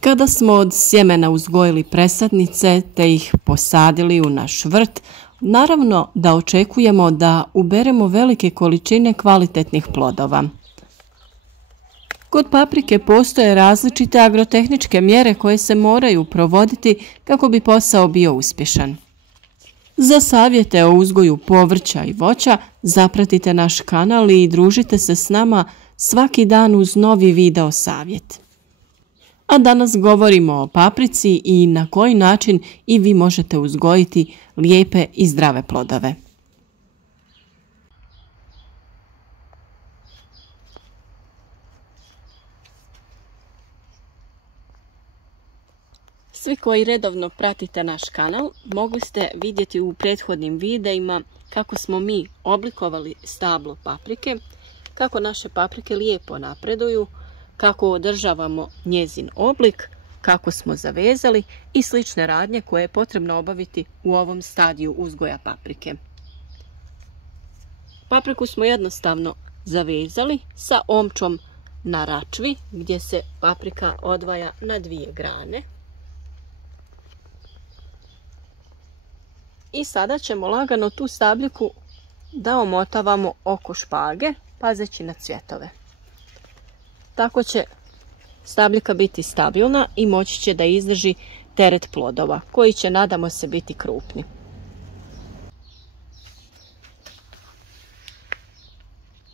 Kada smo od sjemena uzgojili presadnice te ih posadili u naš vrt, naravno da očekujemo da uberemo velike količine kvalitetnih plodova. Kod paprike postoje različite agrotehničke mjere koje se moraju provoditi kako bi posao bio uspješan. Za savjete o uzgoju povrća i voća zapratite naš kanal i družite se s nama svaki dan uz novi video savjet. A danas govorimo o paprici i na koji način i vi možete uzgojiti lijepe i zdrave plodove. Svi koji redovno pratite naš kanal mogli ste vidjeti u prethodnim videima kako smo mi oblikovali stablo paprike, kako naše paprike lijepo napreduju, kako održavamo njezin oblik, kako smo zavezali i slične radnje koje je potrebno obaviti u ovom stadiju uzgoja paprike. Papriku smo jednostavno zavezali sa omčom na račvi gdje se paprika odvaja na dvije grane. I sada ćemo lagano tu stabljiku da omotavamo oko špage, pazeći na cvjetove. Tako će stabljika biti stabilna i moći će da izdrži teret plodova, koji će, nadamo se, biti krupni.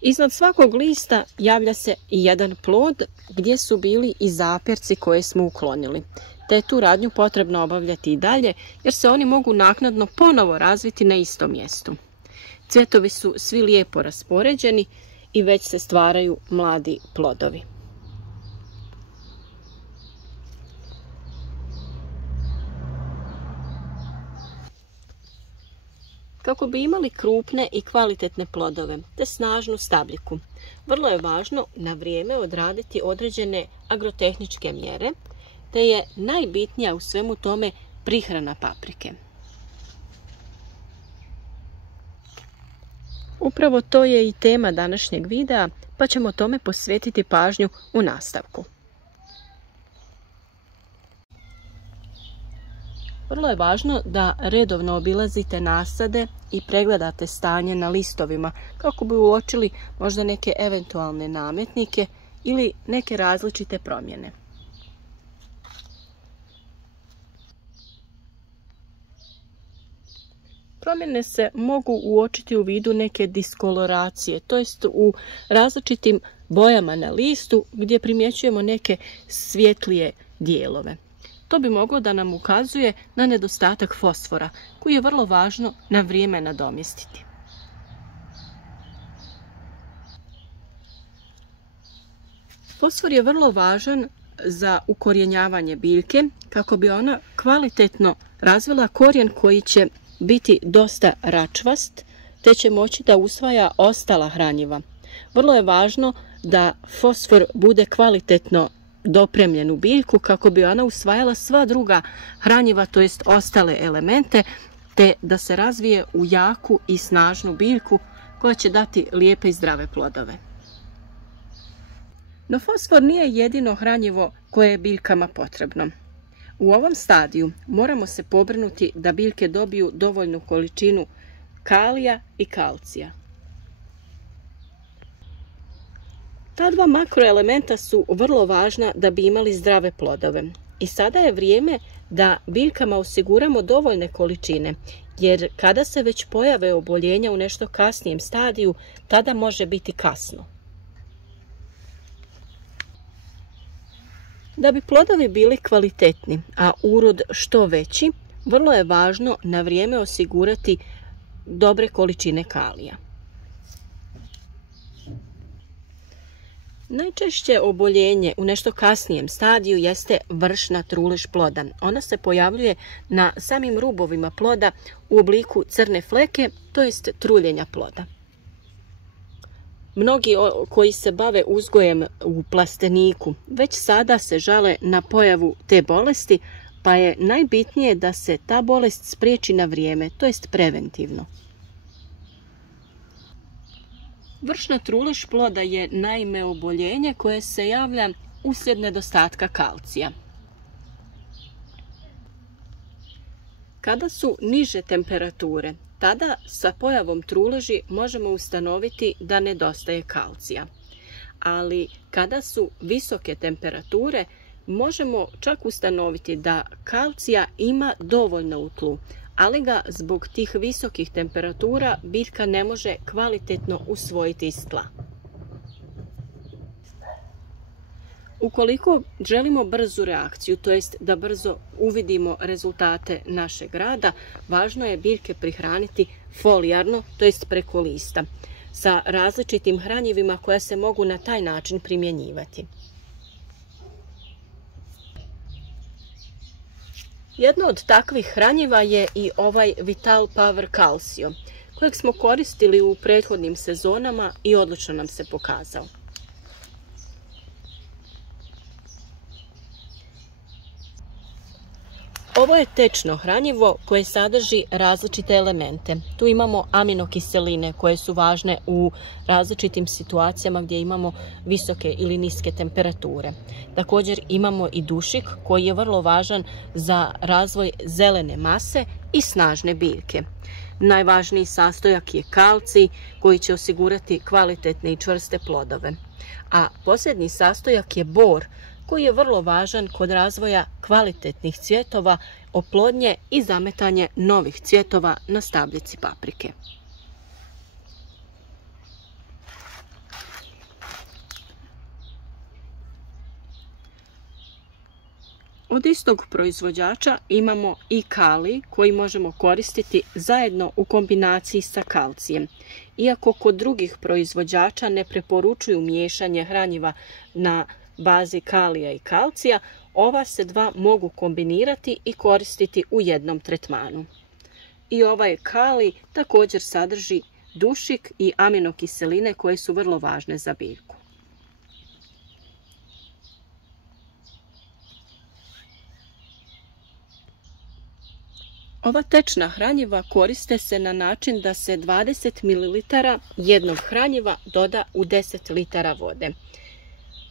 Iznad svakog lista javlja se i jedan plod gdje su bili i zapjerci koje smo uklonili. Te je tu radnju potrebno obavljati i dalje jer se oni mogu naknadno ponovo razviti na istom mjestu. Cvjetovi su svi lijepo raspoređeni i već se stvaraju mladi plodovi. Kako bi imali krupne i kvalitetne plodove te snažnu stabljiku, vrlo je važno na vrijeme odraditi određene agrotehničke mjere, te je najbitnija u svemu tome prihrana paprike. Upravo to je i tema današnjeg videa, pa ćemo tome posvetiti pažnju u nastavku. Vrlo je važno da redovno obilazite nasade i pregledate stanje na listovima kako bi uočili možda neke eventualne nametnike ili neke različite promjene. Promjene se mogu uočiti u vidu neke diskoloracije, to jest u različitim bojama na listu gdje primjećujemo neke svjetlije dijelove. To bi moglo da nam ukazuje na nedostatak fosfora, koji je vrlo važno na vrijeme nadomjestiti. Fosfor je vrlo važan za ukorjenjavanje biljke kako bi ona kvalitetno razvila korijen koji će biti dosta račvast, te će moći da usvaja ostala hranjiva. Vrlo je važno da fosfor bude kvalitetno dopremljen u biljku kako bi ona usvajala sva druga hranjiva, to jest ostale elemente, te da se razvije u jaku i snažnu biljku koja će dati lijepe i zdrave plodove. No fosfor nije jedino hranjivo koje je biljkama potrebno. U ovom stadiju moramo se pobrinuti da biljke dobiju dovoljnu količinu kalija i kalcija. Ta dva makroelementa su vrlo važna da bi imali zdrave plodove. I sada je vrijeme da biljkama osiguramo dovoljne količine, jer kada se već pojave oboljenja u nešto kasnijem stadiju, tada može biti kasno. Da bi plodovi bili kvalitetni, a urod što veći, vrlo je važno na vrijeme osigurati dobre količine kalija. Najčešće oboljenje u nešto kasnijem stadiju jeste vršna trulež ploda. Ona se pojavljuje na samim rubovima ploda u obliku crne fleke, to jest truljenja ploda. Mnogi koji se bave uzgojem u plasteniku već sada se žale na pojavu te bolesti, pa je najbitnije da se ta bolest spriječi na vrijeme, to jest preventivno. Vršna trulež ploda je naime oboljenje koje se javlja uslijed nedostatka kalcija. Kada su niže temperature, tada sa pojavom truleži možemo ustanoviti da nedostaje kalcija. Ali kada su visoke temperature, možemo čak ustanoviti da kalcija ima dovoljno u tlu, ali ga zbog tih visokih temperatura biljka ne može kvalitetno usvojiti iz tla. Ukoliko želimo brzu reakciju, to jest da brzo uvidimo rezultate našeg rada, važno je biljke prihraniti folijarno, to jest preko lista, sa različitim hranjivima koja se mogu na taj način primjenjivati. Jedno od takvih hranjiva je i ovaj Vital Power Calcio, kojeg smo koristili u prethodnim sezonama i odlično nam se pokazao. Ovo je tečno hranjivo koje sadrži različite elemente. Tu imamo aminokiseline koje su važne u različitim situacijama gdje imamo visoke ili niske temperature. Također imamo i dušik koji je vrlo važan za razvoj zelene mase i snažne biljke. Najvažniji sastojak je kalcij koji će osigurati kvalitetne i čvrste plodove. A posljednji sastojak je bor koji je vrlo važan kod razvoja kvalitetnih cvjetova, oplodnje i zametanje novih cvjetova na stabljici paprike. Od istog proizvođača imamo i kalij koji možemo koristiti zajedno u kombinaciji sa kalcijem. Iako kod drugih proizvođača ne preporučuju miješanje hranjiva na bazi kalija i kalcija, ova se dva mogu kombinirati i koristiti u jednom tretmanu. I ovaj kalij također sadrži dušik i aminokiseline koje su vrlo važne za biljku. Ova tečna hranjiva koriste se na način da se 20 ml jednog hranjiva doda u 10 litara vode.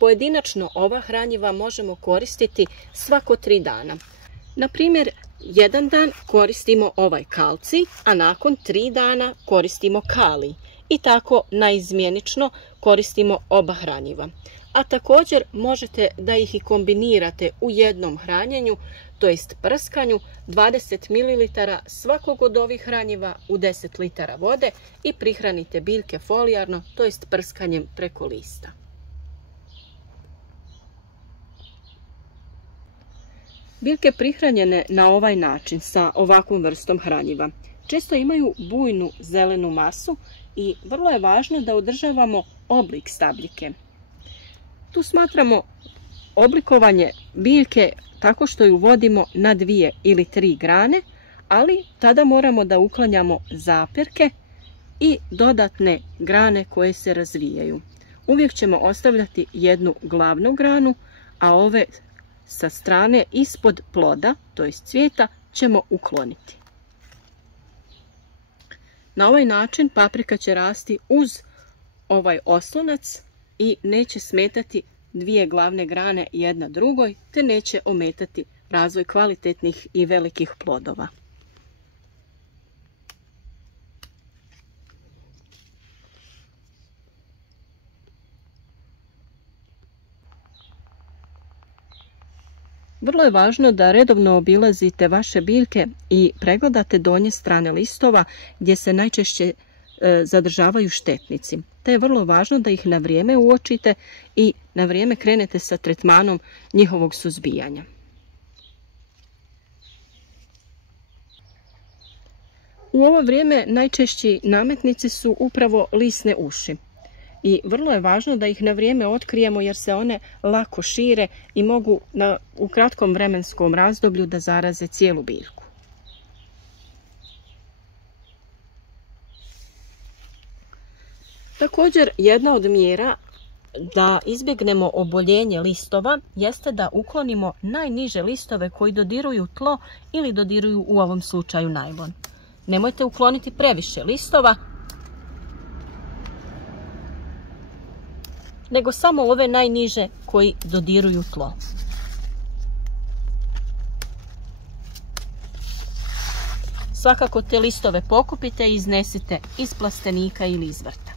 Pojedinačno ova hranjiva možemo koristiti svako 3 dana. Na primjer, jedan dan koristimo ovaj kalcij, a nakon 3 dana koristimo kalij. I tako naizmjenično koristimo oba hranjiva. A također možete da ih i kombinirate u jednom hranjenju, to jest prskanju, 20 ml svakog od ovih hranjiva u 10 litara vode i prihranite biljke folijarno, to jest prskanjem preko lista. Biljke prihranjene na ovaj način sa ovakvom vrstom hranjiva često imaju bujnu zelenu masu i vrlo je važno da održavamo oblik stabljike. Tu smatramo oblikovanje biljke tako što ju vodimo na 2 ili 3 grane, ali tada moramo da uklanjamo zaperke i dodatne grane koje se razvijaju. Uvijek ćemo ostavljati jednu glavnu granu, a ove sa strane ispod ploda, to jest cvijeta, ćemo ukloniti. Na ovaj način paprika će rasti uz ovaj oslonac i neće smetati 2 glavne grane jedna drugoj, te neće ometati razvoj kvalitetnih i velikih plodova. Vrlo je važno da redovno obilazite vaše biljke i pregledate donje strane listova gdje se najčešće zadržavaju štetnici. Te je vrlo važno da ih na vrijeme uočite i na vrijeme krenete sa tretmanom njihovog suzbijanja. U ovo vrijeme najčešći nametnici su upravo lisne uši. I vrlo je važno da ih na vrijeme otkrijemo jer se one lako šire i mogu u kratkom vremenskom razdoblju da zaraze cijelu biljku. Također, jedna od mjera da izbjegnemo oboljenje listova jeste da uklonimo najniže listove koji dodiruju tlo ili dodiruju u ovom slučaju najlon. Nemojte ukloniti previše listova, nego samo ove najniže koji dodiruju tlo. Svakako te listove pokupite i iznesite iz plastenika ili iz vrta.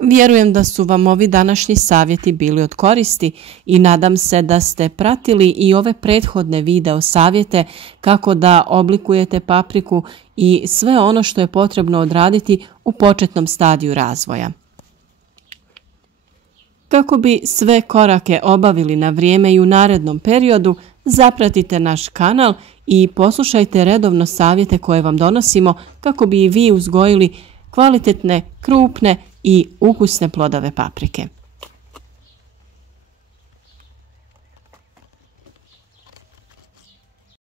Vjerujem da su vam ovi današnji savjeti bili od koristi i nadam se da ste pratili i ove prethodne video savjete kako da oblikujete papriku i sve ono što je potrebno odraditi u početnom stadiju razvoja. Kako bi sve korake obavili na vrijeme i u narednom periodu, zapratite naš kanal i poslušajte redovno savjete koje vam donosimo kako bi i vi uzgojili kvalitetne, krupne i ukusne plodove paprike.